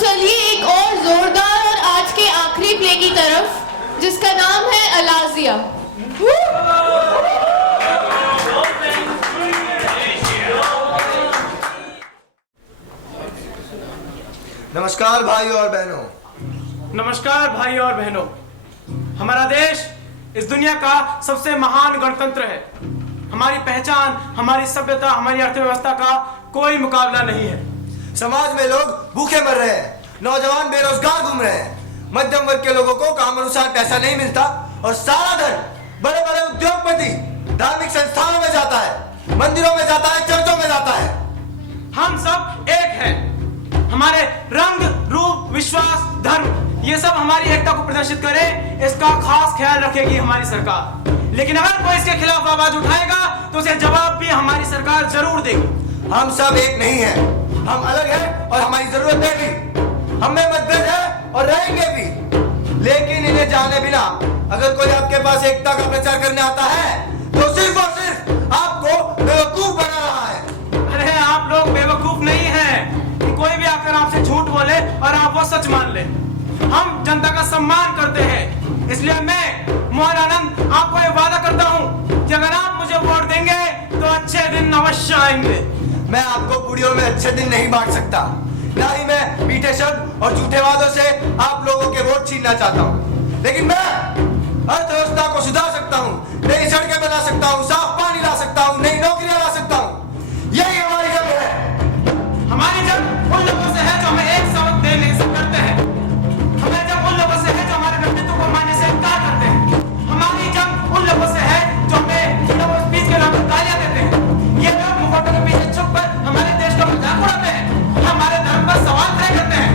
चलिए एक और जोरदार और आज के आखिरी प्ले की तरफ, जिसका नाम है अलाजिया। नमस्कार भाई और बहनों। नमस्कार भाई और बहनों। हमारा देश इस दुनिया का सबसे महान गणतंत्र है। हमारी पहचान, हमारी सभ्यता, हमारी अर्थव्यवस्था का कोई मुकाबला नहीं है। समाज में लोग भूखे मर रहे हैं, नौजवान बेरोजगार घूम रहे हैं, मध्यम वर्ग के लोगों को काम अनुसार पैसा नहीं मिलता और सारा धन बड़े बड़े उद्योगपति धार्मिक संस्थानों में जाता है, मंदिरों में जाता है, चर्चों में जाता है। हम सब एक हैं। हमारे रंग, रूप, विश्वास, धर्म, ये सब हमारी एकता को प्रदर्शित करे, इसका खास ख्याल रखेगी हमारी सरकार। लेकिन अगर कोई इसके खिलाफ आवाज उठाएगा तो उसे जवाब भी हमारी सरकार जरूर देगी। हम सब एक नहीं हैं, हम अलग हैं और हमारी जरूरतें भी। हमें मतभेद है और रहेंगे भी, लेकिन इन्हें जाने बिना अगर कोई आपके पास एकता का प्रचार करने आता है तो सिर्फ और सिर्फ आपको बेवकूफ बना रहा है। अरे आप लोग बेवकूफ नहीं हैं। कोई भी आकर आपसे झूठ बोले और आप वो सच मान ले। हम जनता का सम्मान करते हैं, इसलिए मैं मोहन आनंद आपको ये वादा करता हूँ कि अगर आप मुझे वोट देंगे तो अच्छे दिन अवश्य आएंगे। मैं आपको पुड़ियों में अच्छे दिन नहीं बांट सकता, ना ही मैं मीठे शब्द और झूठे वादों से आप लोगों के वोट छीनना चाहता हूँ। लेकिन मैं अर्थव्यवस्था को सुधार सकता हूँ, नई सड़कें बना सकता हूँ, साफ पानी ला सकता हूँ, नई नौकरियां ला सकता हूँ। यही हमारी जंग है। हमारी जंग उन लोगों से है जो हमें एक सबक देने से करते हैं। हमारी जंग उन लोगों से है जो हमारे व्यक्तित्व को मानने से इनकार करते हैं। हमारी जंग उन लोगों से है जो हमें स्पीच के नाम पर गालियां देते हैं। ये लोग मुखौटों के पीछे छुपकर हमारे देश का मजाक उड़ाते हैं, हमारे धर्म पर सवाल खड़े करते हैं।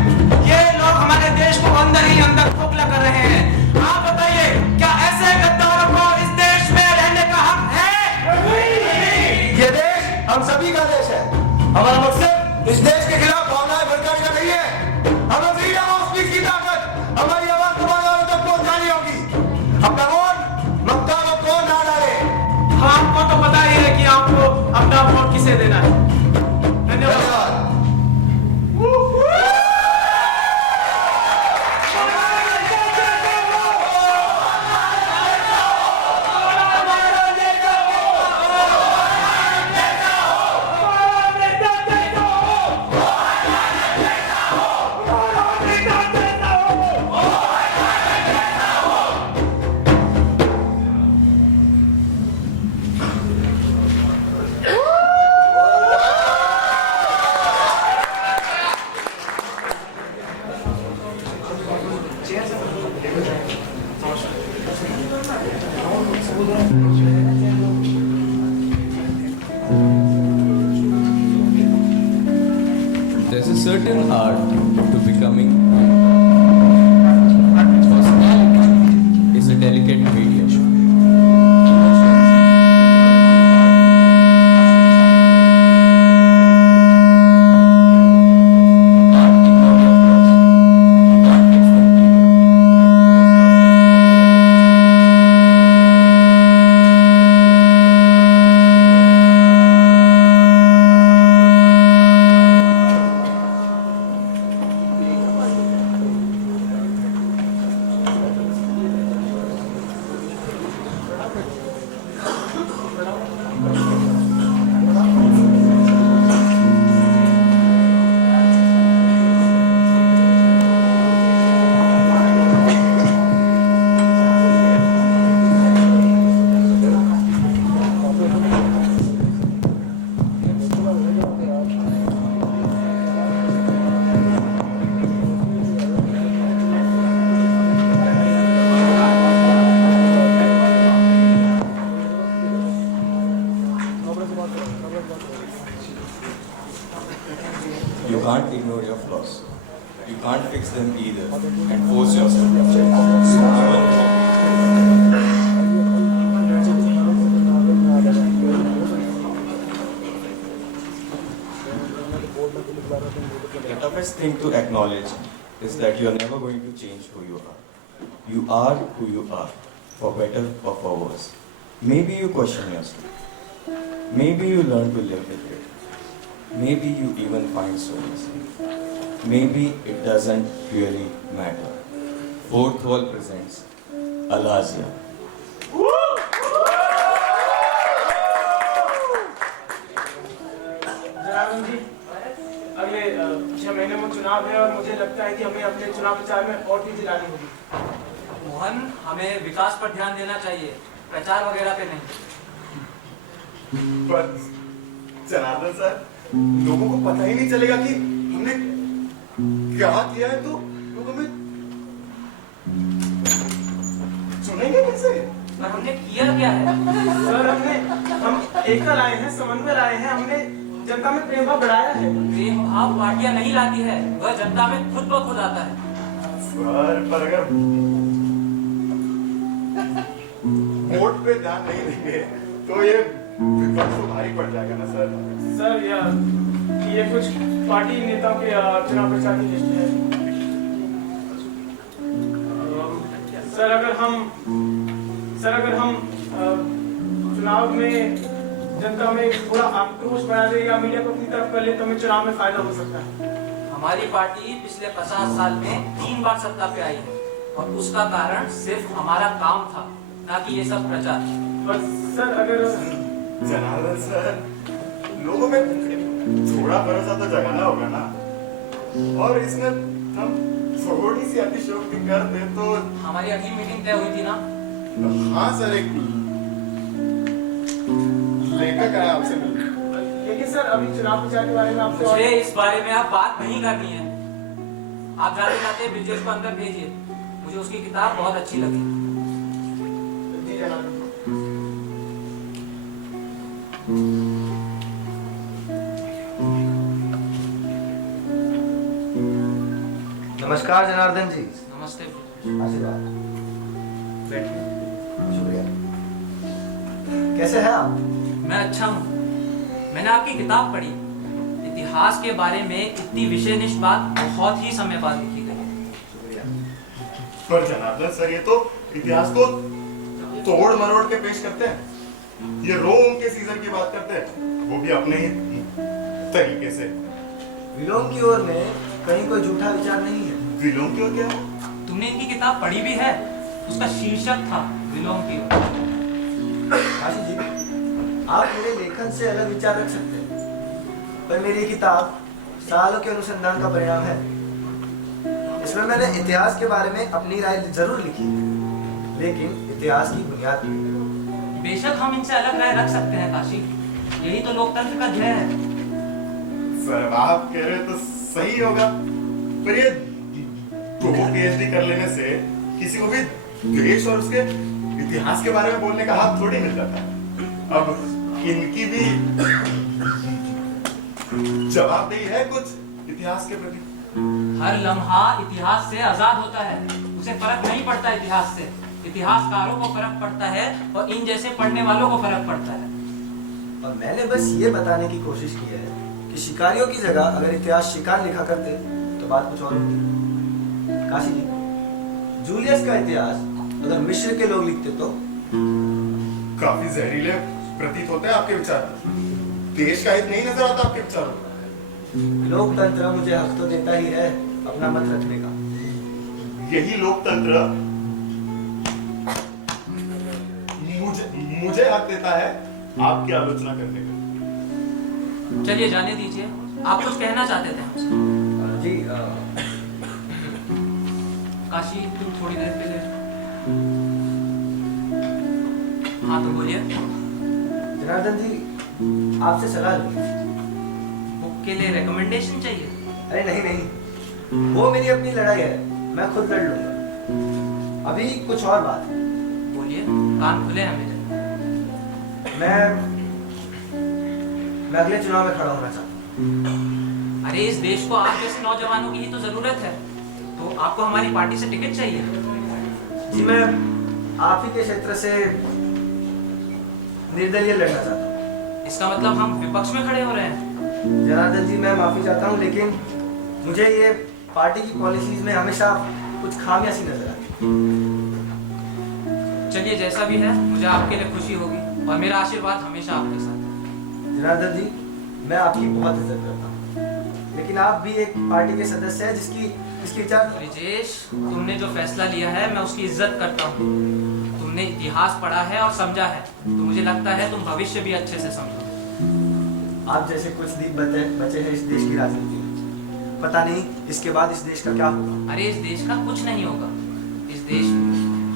ये लोग हमारे देश को अंदर ही अंदर खोखला कर रहे हैं। आप बताइए, क्या ऐसे गद्दारों को इस देश में रहने का हक है? ये देश हम सभी का देश है। हमारा मकसद इस देश के खिलाफ भावनाएं भड़काने का नहीं है। हमें फ्रीडम ऑफ स्पीच की ताकत हमारी आवाज तुम्हारे और तक पहुंचानी होगी। अपना वोट मक्कारों को ना डाले। आपको तो पता ही है कि आपको अपना वोट किसे देना है। धन्यवाद। There's a certain art to becoming. Personality is a delicate medium. You can't ignore your flaws. You can't fix them either and force yourself to change. The toughest thing to acknowledge is that you are never going to change who you are. You are who you are, for better or for worse. Maybe you question yourself. Maybe you learn to live with it. Maybe you even find solace. maybe it doesn't really matter. Fourth Wall presents Alazia. Janardan जी, अगले 6 महीने में चुनाव है और मुझे लगता है कि हमें अपने चुनाव प्रचार में और तेजी लानी होगी। मोहन, हमें विकास पर ध्यान देना चाहिए, प्रचार वगैरह पे नहीं। पर जनार्दन सर, लोगों को पता ही नहीं चलेगा कि हमने क्या किया है, तो लोग हमें सुनेंगे कैसे? पर हमने किया क्या है? सर, हम एकता लाए हैं, समन्वय लाए हैं, हमने जनता में प्रेम भाव बढ़ाया है। प्रेम भाव पार्टियां नहीं लाती है, वह जनता में खुद ब खुद आता है। सर, पर अगर वोट पे ध्यान नहीं देंगे तो ये विपक्ष को भारी पड़ जाएगा ना सर। सर, ये कुछ पार्टी नेताओं के चुनाव प्रचार की लिस्ट है। सर, अगर हम चुनाव में जनता में थोड़ा आक्रोश बढ़ा दे या मीडिया को अपनी तरफ कर ले तो हमें चुनाव में फायदा हो सकता है। हमारी पार्टी पिछले 50 साल में 3 बार सत्ता पे आई है और उसका कारण सिर्फ हमारा काम था, ना कि ये सब प्रचार। पर सर, अगर जनार्दन सर, लोगों में थोड़ा भरोसा तो जगाना होगा ना, और इसमें हम थोड़ी सी अतिशयोक्ति कर दे तो। हमारी अगली मीटिंग तय हुई थी ना? हाँ सर, एक लेखक आया आपसे मिलने। लेकिन सर, अभी चुनाव प्रचार के बारे में आपसे मुझे इस बारे में आप बात नहीं करनी है। आप जाते जाते ब्रिजेश को अंदर भेजिए, मुझे उसकी किताब बहुत अच्छी लगी। जी जनाब। नमस्कार जनार्दन जी। नमस्ते। आशीर्वाद। शुक्रिया। कैसे हैं आप? मैं अच्छा हूँ। मैंने आपकी किताब पढ़ी। इतिहास के बारे में इतनी विषयनिष्ठ बात बहुत ही समय बाद लिखी गई है। शुक्रिया। पर जनार्दन सर, ये तो इतिहास को तोड़ मरोड़ के पेश करते हैं। ये रोम के सीजर की बात करते हैं, वो भी अपने ही तरीके से। विलोम की ओर में कहीं कोई झूठा विचार नहीं है। विलोम की ओर क्या है? तुमने इनकी किताब पढ़ी भी है? उसका शीर्षक था विलोम की ओर। काशी जी, आप मेरे लेखन से अलग विचार रख सकते हैं, पर मेरी किताब सालों के अनुसंधान का परिणाम है। इसमें मैंने इतिहास के बारे में अपनी राय जरूर लिखी, लेकिन इतिहास की बुनियाद नहीं। बेशक हम इनसे अलग राय रख सकते हैं काशी, यही तो लोकतंत्र का ध्येय है। सर, आप कह रहे तो सही होगा, पर ये 2 PhD कर लेने से किसी को भी देश और उसके इतिहास के बारे में बोलने का हक थोड़ी मिल जाता है। अब इनकी भी जवाबदेही है कुछ इतिहास के प्रति। हर लम्हा इतिहास से आजाद होता है, उसे फर्क नहीं पड़ता इतिहास से। इतिहासकारों को फर्क पड़ता है और इन जैसे पढ़ने वालों को फर्क पड़ता है। और मैंने बस ये बताने की कोशिश की है कि शिकारियों की जगह अगर इतिहास शिकार लिखा करते तो बात कुछ और होती। काशी जी, जूलियस का इतिहास अगर मिस्र के लोग लिखते तो? काफी जहरीले प्रतीत होते हैं आपके विचार। देश का हित नहीं नजर आता आपके विचारों। लोकतंत्र मुझे हक तो देता ही है अपना मत रखने का। यही लोकतंत्र मुझे हक देता है आपकी आलोचना करने का। चलिए जाने दीजिए, आप कुछ कहना चाहते थे हमसे। जी काशी, तुम थोड़ी देर के लिए। हाँ, तो बोलिए। जनार्दन जी, आपसे सलाह लूंगी। बुक के लिए रिकमेंडेशन चाहिए? अरे नहीं नहीं, वो मेरी अपनी लड़ाई है, मैं खुद लड़ लूंगा। अभी कुछ और बात है। बोलिए, कान खुले हैं मेरे। मैं अगले चुनाव में खड़ा होना चाहता हूँ। अरे, इस देश को आप जैसे नौजवानों की ही तो जरूरत है, तो आपको हमारी पार्टी से टिकट चाहिए। जी, मैं आप ही के क्षेत्र से निर्दलीय लड़ना चाहता हूँ। इसका मतलब हम विपक्ष में खड़े हो रहे हैं? जनार्दन जी, मैं माफी चाहता हूँ, लेकिन मुझे ये पार्टी की पॉलिसीज में हमेशा कुछ खामियां सी नजर आती हैं। चलिए, जैसा भी है, मुझे आपके लिए खुशी होगी और मेरा आशीर्वाद हमेशा आपके साथ है। जनार्दन जी, मैं आपकी बहुत इज्जत करता हूँ, लेकिन लेकिन आप भी एक पार्टी के सदस्य हैं जिसकी विचार। ब्रिजेश, तुमने जो फैसला लिया है मैं उसकी इज्जत करता हूँ। तुमने इतिहास पढ़ा है और समझा है, तो मुझे लगता है तुम भविष्य भी अच्छे से समझो। आप जैसे कुछ दीप बचे हैं इस देश की राजनीति में, पता नहीं इसके बाद इस देश का क्या होगा। अरे इस देश का कुछ नहीं होगा, इस देश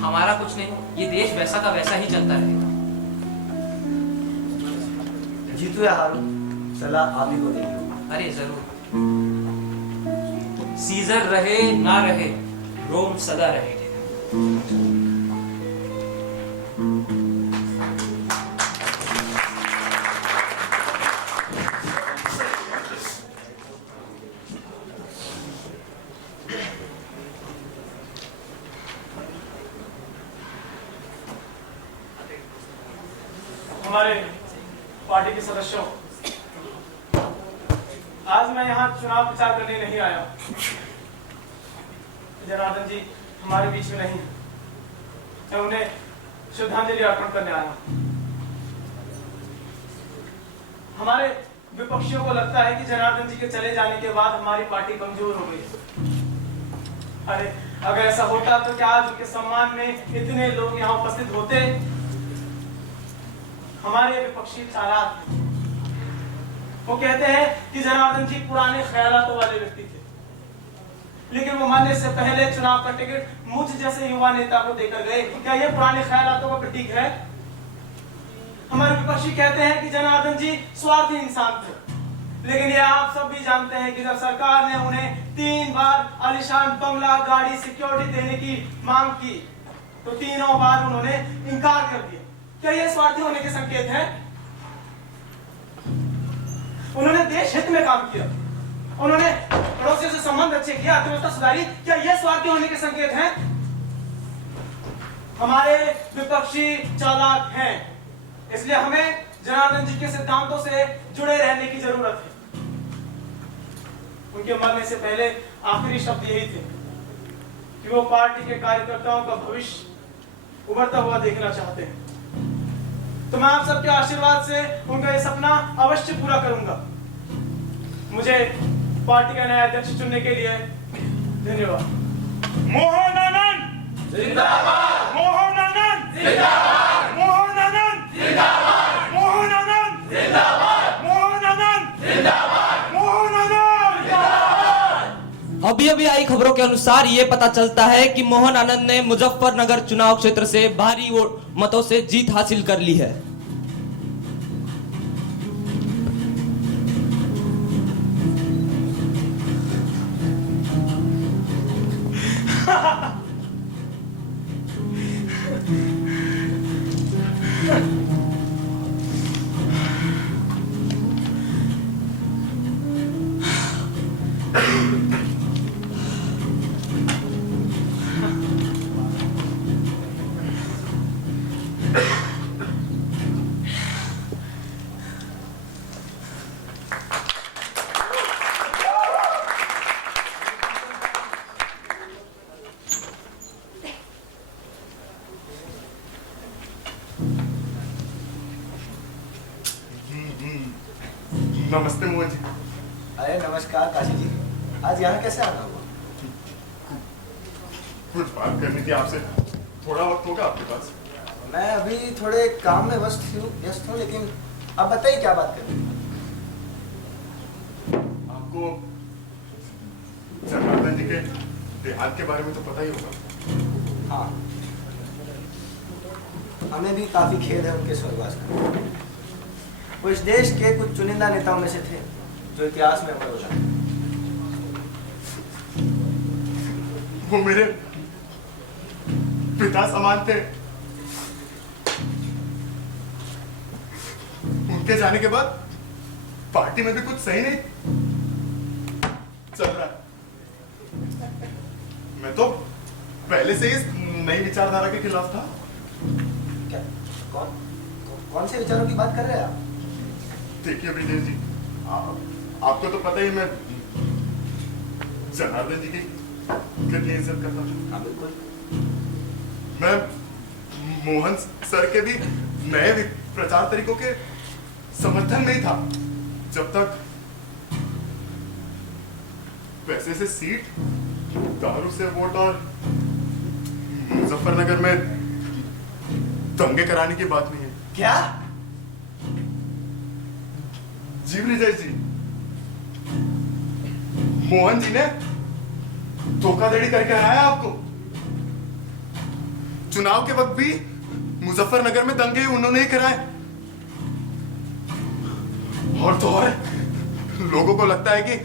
हमारा कुछ नहीं, ये देश वैसा का वैसा ही चलता रहेगा। जीतू या हारू, सलाह आप ही को देंगे। अरे जरूर, सीजर रहे ना रहे, रोम सदा रहेगी। हमारे पार्टी के सदस्यों, आज मैं यहाँ चुनाव प्रचार करने नहीं आया। जनार्दन जी हमारे बीच में नहीं, मैं उन्हें श्रद्धांजलि अर्पण करने आया। हमारे विपक्षियों को लगता है कि जनार्दन जी के चले जाने के बाद हमारी पार्टी कमजोर हो गई। अरे अगर ऐसा होता तो क्या आज उनके सम्मान में इतने लोग यहाँ उपस्थित होते? हमारे विपक्षी चालाक हैं। वो कहते हैं कि जनार्दन जी पुराने ख्यालातों वाले व्यक्ति थे, लेकिन वो मरने से पहले चुनाव का टिकट मुझ जैसे युवा नेता को देकर गए। क्या ये पुराने ख्यालातों का प्रतीक है? हमारे विपक्षी कहते हैं कि जनार्दन जी स्वार्थी इंसान थे, लेकिन ये आप सब भी जानते हैं कि जब सरकार ने उन्हें 3 बार आलीशान बंगला, गाड़ी, सिक्योरिटी देने की मांग की तो तीनों बार उन्होंने इनकार कर दिया। क्या ये स्वार्थी होने के संकेत हैं? उन्होंने देश हित में काम किया, उन्होंने पड़ोसियों से संबंध अच्छे किया, अर्थव्यवस्था सुधारी। क्या ये स्वार्थी होने के संकेत हैं? हमारे विपक्षी चालाक हैं, इसलिए हमें जनार्दन जी के सिद्धांतों से जुड़े रहने की जरूरत है। उनके मरने से पहले आखिरी शब्द यही थे कि वो पार्टी के कार्यकर्ताओं का भविष्य उभरता हुआ देखना चाहते हैं। तो मैं आप सबके आशीर्वाद से उनका ये सपना अवश्य पूरा करूंगा। मुझे पार्टी का नया अध्यक्ष चुनने के लिए धन्यवाद। मोहन आनंद जिंदाबाद, मोहन आनंद जिंदाबाद, मोहन आनंद जिंदाबाद, मोहन आनंद जिंदाबाद, मोहन आनंद जिंदाबाद, मोहन आनंद जिंदाबाद। अभी आई खबरों के अनुसार ये पता चलता है कि मोहन आनंद ने मुजफ्फरनगर चुनाव क्षेत्र से भारी मतों से जीत हासिल कर ली है। नमस्ते मोहन जी। अरे नमस्कार काशी जी, आज यहाँ कैसे आना हुआ? कुछ बात करनी थी आपसे, थोड़ा वक्त होगा आपके पास? मैं अभी थोड़े काम में व्यस्त हूँ, लेकिन आप बताइए क्या बात करनी है? आपको जनार्दन जी के देहांत के बारे में तो पता ही होगा। हाँ, हमें भी काफी खेद है उनके स्वर्गवास का। वो इस देश के कुछ चुनिंदा नेताओं में से थे जो इतिहास में अमर हो जाते। वो मेरे पिता समान थे। उनके जाने के बाद पार्टी में भी कुछ सही नहीं चल रहा है। मैं तो पहले से इस नई विचारधारा के खिलाफ था। क्या? कौन से विचारों की बात कर रहे हैं आप? देखिए ब्रिजेश जी, आपको तो पता ही मैं जनार्दन जी की कितनी इज्जत करता हूँ। हाँ बिल्कुल। मैं मोहन सर के भी नए प्रचार तरीकों के समर्थन में ही था, जब तक पैसे से सीट, दारू से वोट और मुजफ्फरनगर में दंगे कराने की बात नहीं है। क्या? जी विजय जी, मोहन जी ने धोखाधड़ी करके हराया आपको। चुनाव के वक्त भी मुजफ्फरनगर में दंगे उन्होंने ही कराए। और तो और लोगों को लगता है कि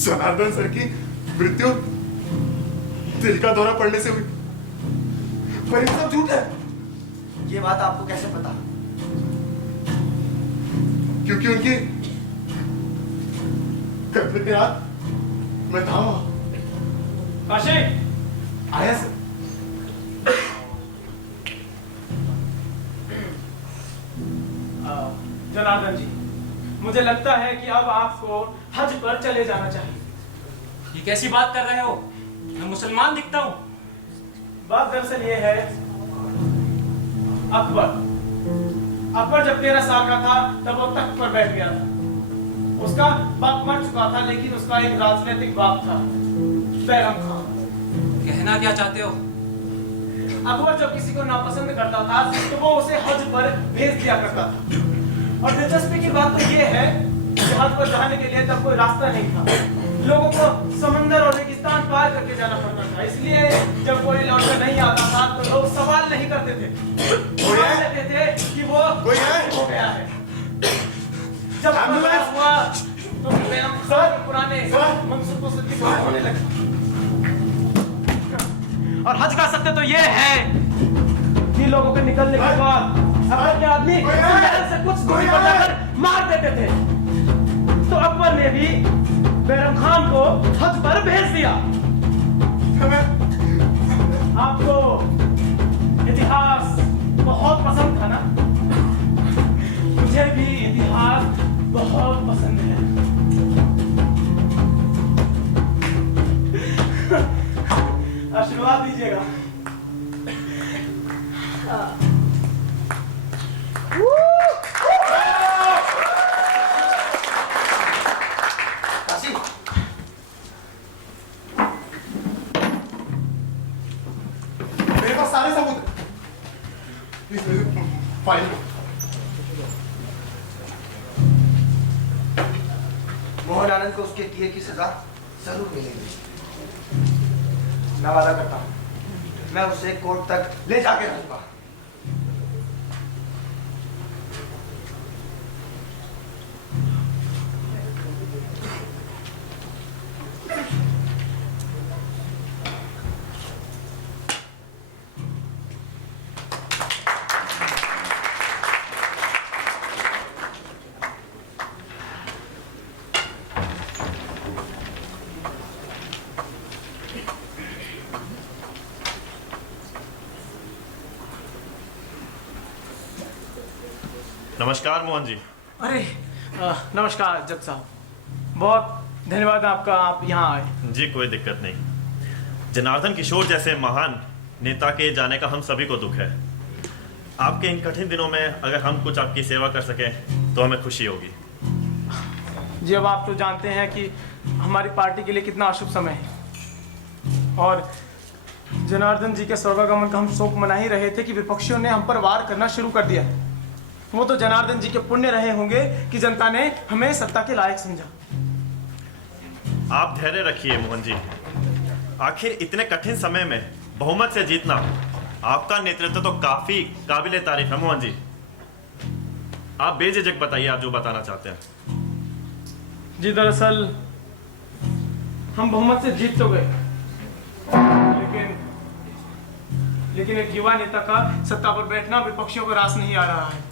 जनार्दन सर की मृत्यु दिल का दौरा पड़ने से हुई, पर ये सब झूठ है। ये बात आपको कैसे पता? क्योंकि उनकी कत्ल की रात मैं था वहां। काशी, आया सर। जनार्दन जी, मुझे लगता है कि अब आपको हज पर चले जाना चाहिए। ये कैसी बात कर रहे हो? मैं मुसलमान दिखता हूँ। बात दरअसल ये है, अकबर जब 13 साल का था तब वो तख्त पर बैठ गया था। उसका बाप मर चुका था, लेकिन उसका एक राजनीतिक बाप था, बैरम खान। कहना क्या चाहते हो? अकबर जब किसी को नापसंद करता था तो वो उसे हज पर भेज दिया करता था। और दिलचस्पी की बात तो ये है कि हज पर जाने के लिए तब कोई रास्ता नहीं था। लोगों को समंदर और रेगिस्तान पार करके जाना पड़ता था। इसलिए जब कोई लौटकर नहीं आता था तो लोग सवाल नहीं करते थे, कहते थे कि वो हो गया है। जब हुआ तो बैरम खान पुराने मंसूबों से दिफा होने लगा। और हज का सत्य तो ये है कि लोगों के निकलने के बाद अकबर के आदमी महल से कुछ दूरी पर जाकर मार देते थे। तो अकबर ने भी बैरम खान को हज पर भेज दिया। आपको इतिहास बहुत पसंद था ना? मुझे भी इतिहास बहुत पसंद है। आशीर्वाद दीजिएगा। काशी, मेरे पास सारे सबूत हैं। फाइल मोहन आनंद को उसके किए की सजा जरूर मिलेगी। मैं वादा करता हूं, मैं उसे कोर्ट तक ले जाके रहूंगा। नमस्कार मोहन जी। अरे नमस्कार जज साहब, बहुत धन्यवाद आपका, आप यहाँ आए। जी कोई दिक्कत नहीं। जनार्दन किशोर जैसे महान नेता के जाने का हम सभी को दुख है। आपके इन कठिन दिनों में अगर हम कुछ आपकी सेवा कर सकें तो हमें खुशी होगी। जी, अब आप तो जानते हैं कि हमारी पार्टी के लिए कितना अशुभ समय है। और जनार्दन जी के स्वर्गागमन का हम शोक मना ही रहे थे कि विपक्षियों ने हम पर वार करना शुरू कर दिया। वो तो जनार्दन जी के पुण्य रहे होंगे कि जनता ने हमें सत्ता के लायक समझा। आप धैर्य रखिए मोहन जी। आखिर इतने कठिन समय में बहुमत से जीतना, आपका नेतृत्व तो काफी काबिले तारीफ है मोहन जी। आप बेझिझक बताइए, आप जो बताना चाहते हैं। जी, दरअसल हम बहुमत से जीत तो गए, लेकिन एक युवा नेता का सत्ता पर बैठना विपक्षियों को रास नहीं आ रहा है।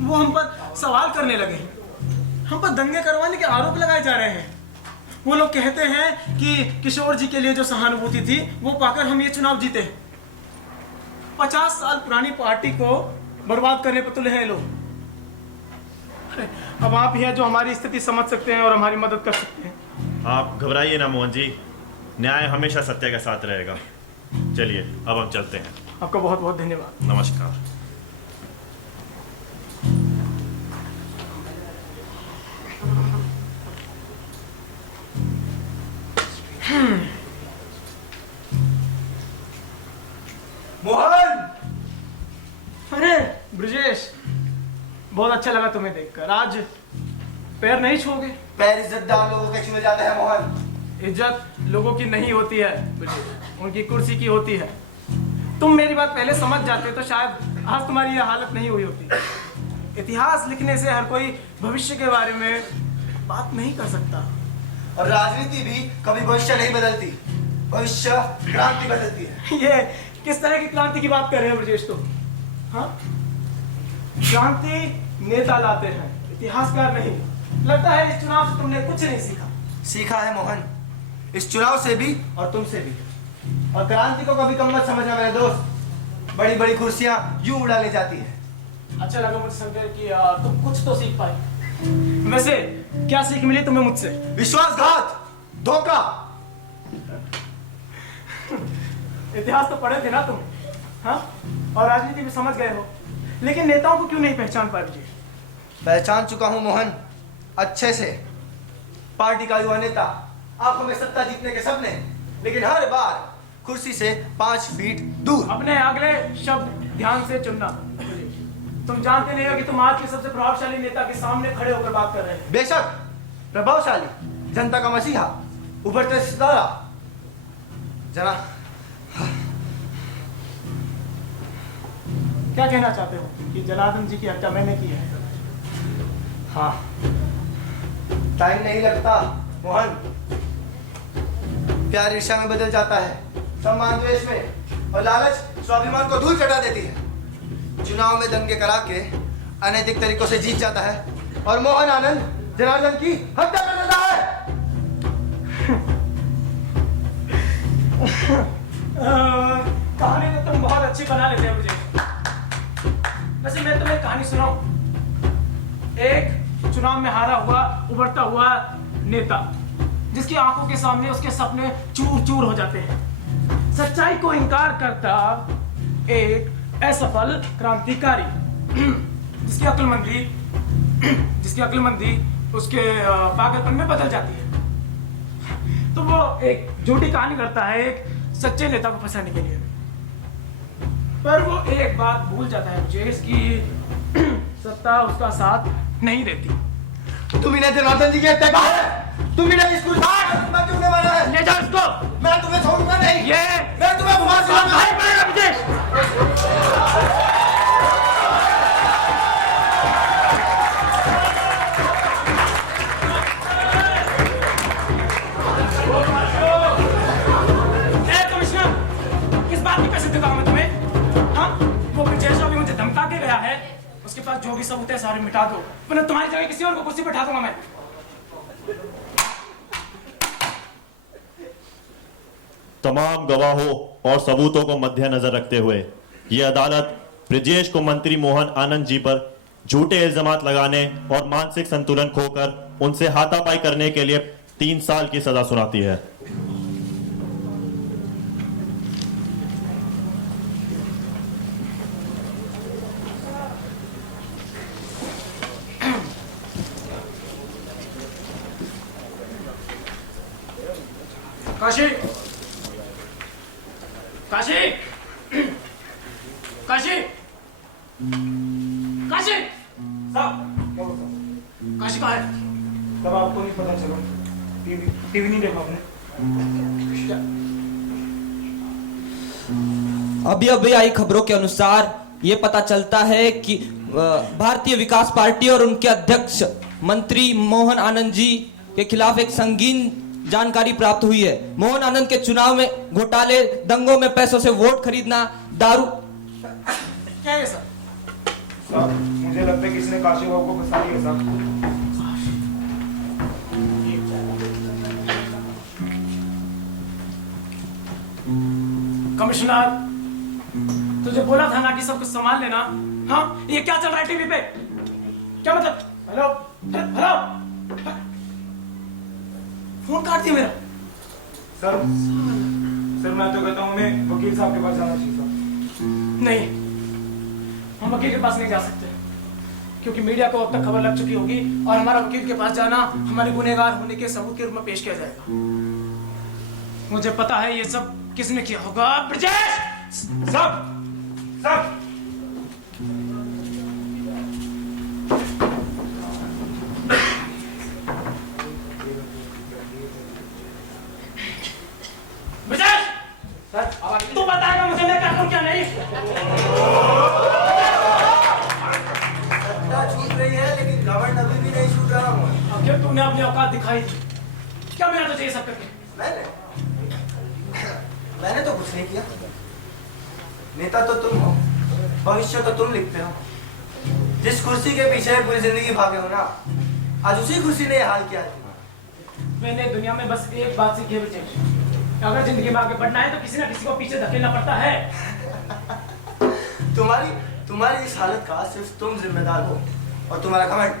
वो हम पर सवाल करने लगे, हम पर दंगे करवाने के आरोप लगाए जा रहे हैं। वो लोग कहते हैं कि किशोर जी के लिए जो सहानुभूति थी वो पाकर हम ये चुनाव जीते। 50 साल पुरानी पार्टी को बर्बाद करने पर तुले हैं लोग। अरे, अब आप ही हैं जो हमारी स्थिति समझ सकते हैं और हमारी मदद कर सकते हैं। आप घबराइए ना मोहन जी, न्याय हमेशा सत्य के साथ रहेगा। चलिए अब हम चलते हैं। आपका बहुत बहुत धन्यवाद। नमस्कार। मोहन, अरे ब्रजेश, बहुत अच्छा लगा तुम्हें देखकर। आज पैर नहीं छूओगे? पैर इज्जतदार लोगों के छूए जाते हैं मोहन। इज्जत लोगों की नहीं होती है ब्रजेश, उनकी कुर्सी की होती है। तुम मेरी बात पहले समझ जाते तो शायद आज तुम्हारी यह हालत नहीं हुई होती। इतिहास लिखने से हर कोई भविष्य के बारे में बात नहीं कर सकता। और राजनीति भी कभी भविष्य नहीं बदलती, भविष्य क्रांति बदलती है। ये किस तरह की क्रांति की बात कर रहे हो ब्रजेश तुम? हाँ, क्रांति नेता लाते हैं, इतिहासकार नहीं। लगता है इस चुनाव से तुमने कुछ नहीं सीखा। सीखा है मोहन, इस चुनाव से भी और तुमसे भी। और क्रांति को कभी कम मत समझना मेरे दोस्त, बड़ी बड़ी कुर्सियां यूं उड़ा ले जाती है। अच्छा लगा मुझे समझे कि तुम कुछ तो सीख पाए। वैसे क्या सीख मिली तुम्हें मुझसे? विश्वासघात, धोखा। इतिहास तो पढ़े थे ना तुम, हाँ? और राजनीति भी समझ गए हो, लेकिन नेताओं को क्यों नहीं पहचान पा रही? पहचान चुका हूं मोहन, अच्छे से। पार्टी का युवा नेता, आंखों में सत्ता जीतने के सपने, लेकिन हर बार कुर्सी से 5 फीट दूर। अपने अगले शब्द ध्यान से चुनना। तुम जानते नहीं हो कि तुम आज के सबसे प्रभावशाली नेता के सामने खड़े होकर बात कर रहे हैं। बेशक प्रभावशाली, जनता का मसीहा, उभरते सितारा। जना क्या कहना चाहते हो कि जनार्दन जी की हत्या मैंने की है? हाँ, टाइम नहीं लगता मोहन। प्यार ईर्ष्या में बदल जाता है, सम्मान द्वेष में, और लालच स्वाभिमान को धूल चटा देती है। चुनाव में दंगे करा के अनैतिक तरीकों से जीत जाता है, और मोहन आनंद जनार्दन की हत्या कर देता है। कहानी तो तुम बहुत अच्छी बना लेते हो मुझे। वैसे मैं तुम्हें कहानी सुनाऊं। एक चुनाव में हारा हुआ उभरता हुआ नेता, जिसकी आंखों के सामने उसके सपने चूर चूर हो जाते हैं। सच्चाई को इनकार करता एक असफल क्रांतिकारी, जिसकी अक्लमंदी उसके पागलपन में बदल जाती है। तो वो एक झूठी कहानी करता है एक सच्चे नेता को फंसाने के लिए। पर वो एक बात भूल जाता है मुझे, इसकी सत्ता उसका साथ नहीं देती। तुम इन्हें जनार्दन जी की हत्या की है। तुम इन्हें स्कूल क्यों नहीं मारा है? ले जाओ इसको। मैं तुम्हें छोड़ूंगा नहीं। मैं तुम्हें फांसी लगा भाई पड़ेगा मुझे। उसके पास जो भी सबूत है सारे मिटा दो, वरना तुम्हारी जगह किसी और को कुर्सी बैठा दूंगा मैं। तमाम गवाहों और सबूतों को मद्देनजर रखते हुए यह अदालत ब्रजेश को मंत्री मोहन आनंद जी पर झूठे इल्जामात लगाने और मानसिक संतुलन खोकर उनसे हाथापाई करने के लिए 3 साल की सजा सुनाती है। काशी, काशी, काशी, काशी, साहब, काशी कहाँ है? तब आपको नहीं पता चला, टीवी नहीं देखा आपने? अभी अभी आई खबरों के अनुसार ये पता चलता है कि भारतीय विकास पार्टी और उनके अध्यक्ष मंत्री मोहन आनंद जी के खिलाफ एक संगीन जानकारी प्राप्त हुई है। मोहन आनंद के चुनाव में घोटाले, दंगों में पैसों से वोट खरीदना, दारू। क्या है सर? साहब, मुझे लगता है किसी ने काशी बाबू को फंसा लिया साहब। कमिश्नर, तुझे बोला था ना कि सब कुछ संभाल लेना। हाँ, ये क्या चल रहा है टीवी पे? क्या मतलब? हेलो, हेलो, फोन काट दिया मेरा। सर मैं तो कहता हूँ हमें वकील साहब के पास जाना चाहिए सर। नहीं, हम वकील के पास नहीं जा सकते, क्योंकि मीडिया को अब तक खबर लग चुकी होगी, और हमारा वकील के पास जाना हमारे गुनहगार होने के सबूत के रूप में पेश किया जाएगा। मुझे पता है ये सब किसने किया होगा। ब्रजेश! सब सब ब्रजेश! तू बताएगा मुझे मैं क्या करूं क्या नहीं? सत्ता छूट रही है लेकिन घमंड अभी भी नहीं छूट रहा हूँ। आखिर तूने अपनी औकात दिखाई थी, क्या मिला तुझे ये सब करके? मैंने तो कुछ नहीं किया। नेता तो तुम हो, भविष्य तो तुम लिखते हो। जिस कुर्सी के पीछे पूरी जिंदगी भागे हो ना, आज उसी कुर्सी ने ये हाल किया है। मैंने दुनिया में बस एक बात सीखी है ब्रजेश, अगर जिंदगी में आगे बढ़ना है तो किसी ना किसी को पीछे धकेलना पड़ता है। तुम्हारी इस हालत का सिर्फ तुम जिम्मेदार हो और तुम्हारा घमंड।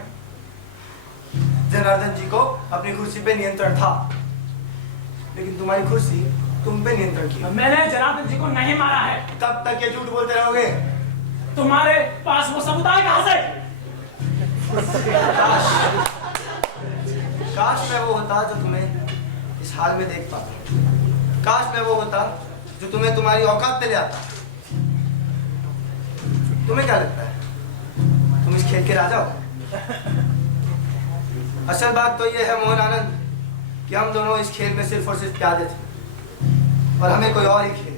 जनार्दन जी को अपनी कुर्सी पे नियंत्रण था, लेकिन तुम्हारी कुर्सी तुम पे नियंत्रण किया। मैंने जनार्दन जी को नहीं मारा है। कब तक ये झूठ बोलते रहोगे? तुम्हारे पास वो सबूत आए कहां से? काश मैं वो होता जो तुम्हें इस हाल में देख पाता। काश मैं वो होता जो तुम्हें तुम्हारी औकात पे ले आता। तुम्हें क्या लगता है तुम इस खेल के राजा हो? असल बात तो ये है मोहन आनंद कि हम दोनों इस खेल में सिर्फ और सिर्फ प्यादे थे और हमें कोई और ही खेल गया।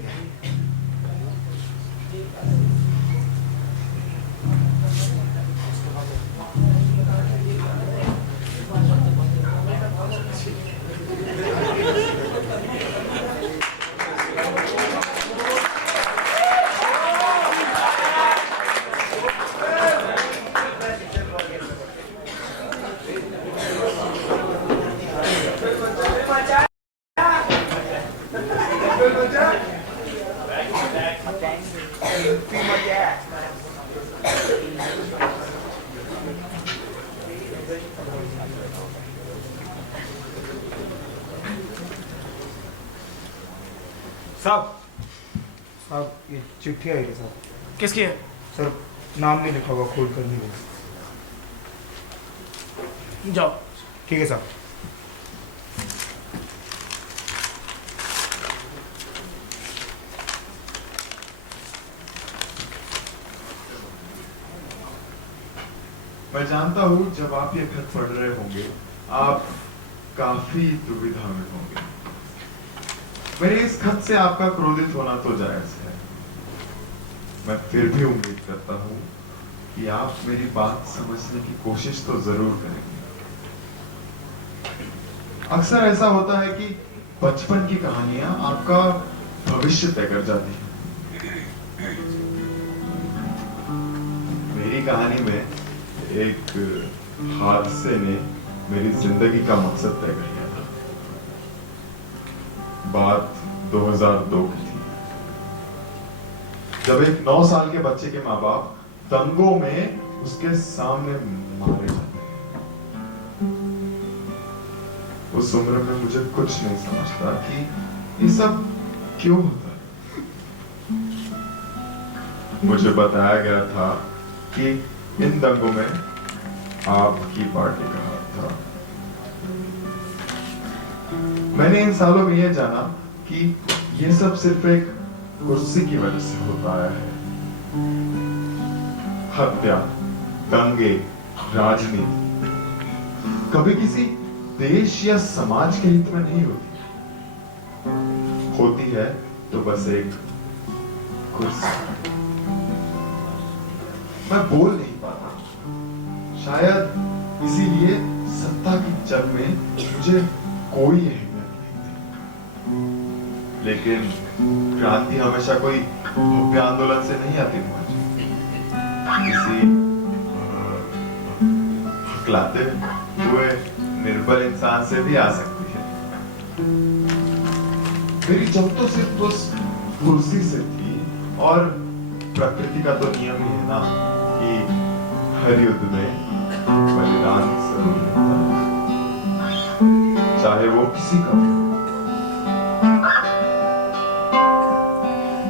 साहब ये चिट्ठी आई है साहब। किसकी है? सर नाम नहीं लिखा हुआ, खोल कर नहीं लिखा। जाओ। ठीक है साहब। मैं जानता हूँ जब आप ये खत पढ़ रहे होंगे आप काफी दुविधा में होंगे। मेरे इस खत से आपका क्रोधित होना तो जायज है। मैं फिर भी उम्मीद करता हूँ कि आप मेरी बात समझने की कोशिश तो जरूर करेंगे। अक्सर ऐसा होता है कि बचपन की कहानियां आपका भविष्य तय कर जाती हैं। मेरी कहानी में एक हादसे ने मेरी जिंदगी का मकसद तय कर दिया था। बात 2002 की थी, जब एक 9 साल के बच्चे के माँ बाप दंगों में उसके सामने मारे जाते हैं। उस उम्र में मुझे कुछ नहीं समझता कि ये सब क्यों होता है। मुझे बताया गया था कि इन दंगों में आपकी पार्टी का हाथ था। मैंने इन सालों में यह जाना कि यह सब सिर्फ एक कुर्सी की वजह से होता आया है। हत्या, दंगे, राजनीति कभी किसी देश या समाज के हित में नहीं होती है तो बस एक कुर्सी। मैं बोल नहीं पाता, शायद इसीलिए सत्ता की जंग में मुझे कोई अहमियत नहीं थी। लेकिन क्रांति हमेशा कोई भव्य आंदोलन से नहीं आती मुझे, किसी हकलाते हुए निर्बल इंसान से भी आ सकती है। मेरी जंग तो सिर्फ उस कुर्सी से थी, और प्रकृति का तो नियम ही है ना कि हर युद्ध में बलिदान जरूर होता है, चाहे वो किसी का भी।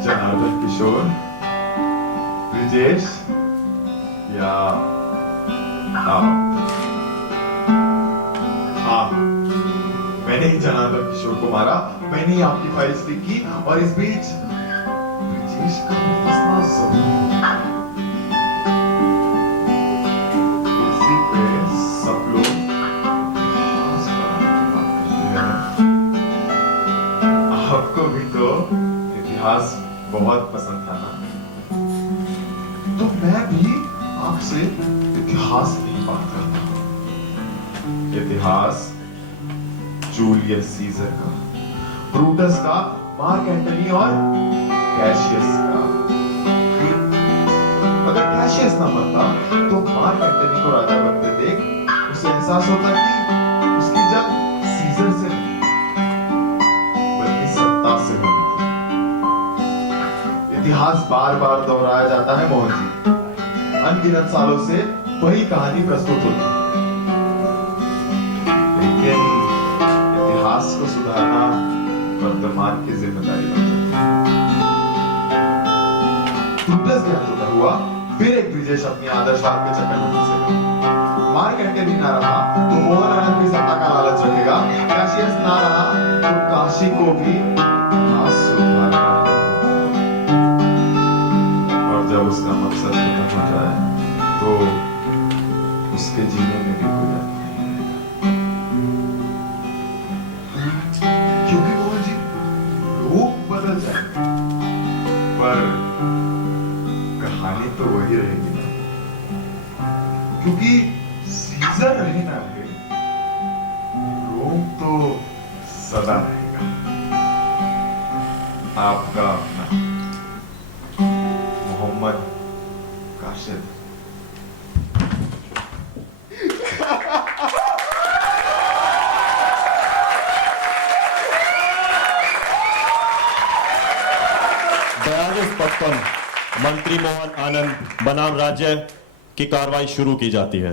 जनार्दन किशोर, ब्रिजेश या आप। हाँ, मैंने ही जनार्दन किशोर को मारा, मैंने ही आपकी फाइल्स लीक की, और इस बीच ब्रिजेश का भी फंसना जरूरी था। इसी पे सब लोग इतिहास बनाने की बात करते हैं। आपको भी तो इतिहास बहुत पसंद था ना, तो मैं भी आपसे इतिहास की बात करता हूं। इतिहास जूलियस सीजर का, ब्रूटस का, मार्क एंटनी और कैशियस का। अगर कैशियस ना मरता तो मार्क एंटनी को राजा बनते देख उसे एहसास होता कि उसकी जंग सीजर से नहीं बल्कि सत्ता से होनी थी। इतिहास बार बार दोहराया जाता है मोहन जी, अनगिनत सालों से वही कहानी प्रस्तुत होती है, लेकिन इतिहास को सुधारना वर्तमान की जिम्मेदारी बनती है। ब्रूटस ने अधूरा हुआ, फिर एक ब्रिजेश अपनी आदर्शवाद के चक्कर में फंसेगा। मार्क एंटनी ना रहा तो मोहन आनंद भी सत्ता का लालच रखेगा, कैशियस ना रहा तो काशी को भी इतिहास सुधारना, और जब उसका मकसद खत्म हो जाए तो उसके जीने में भी कोई अर्थ नहीं रहेगा। क्योंकि मोहन जी, लोग बदल जाएंगे पर कहानी तो वही रहेगी ना, क्योंकि सीजर रहे ना रहे, रोम तो सदा रहेगा। आपका अपना मोहम्मद काशिद। मंत्री मोहन आनंद बनाम राज्य की कार्रवाई शुरू की जाती है।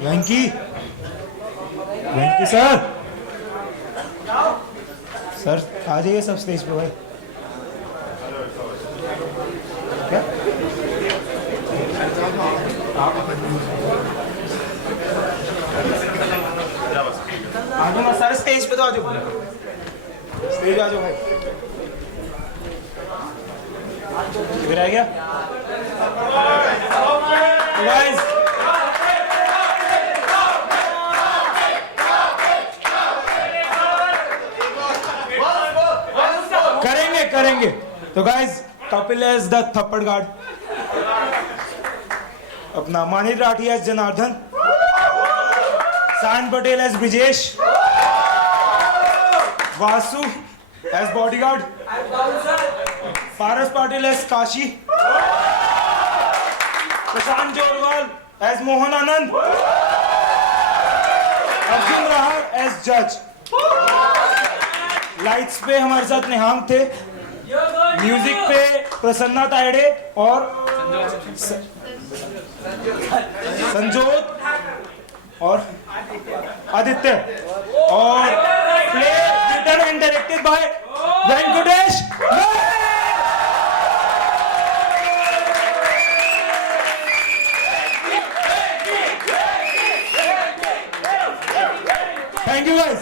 वेंकी, वेंकी सर, सर आ जाइए सब स्टेज पे भाई। क्या आ जाओ ना सर, स्टेज पे तो आ जाओ, स्टेज आ जाओ भाई। इधर आ गया गाइस, करेंगे। तो गाइस, कपिल एज द थप्पड़ गार्ड, अपना Mani Rathi as Janardan, Sayan Patel as Brijesh, Vasu as bodyguard, Paras Patil as Kashi, Prashant Jorwal as Mohan Anand, Arjun Rahar as जज। लाइट्स पे हमारे साथ निहांग थे, म्यूजिक पे प्रसन्ना तायडे और संजोत और आदित्य, और play written and directed by Venkatesh. Thank you guys.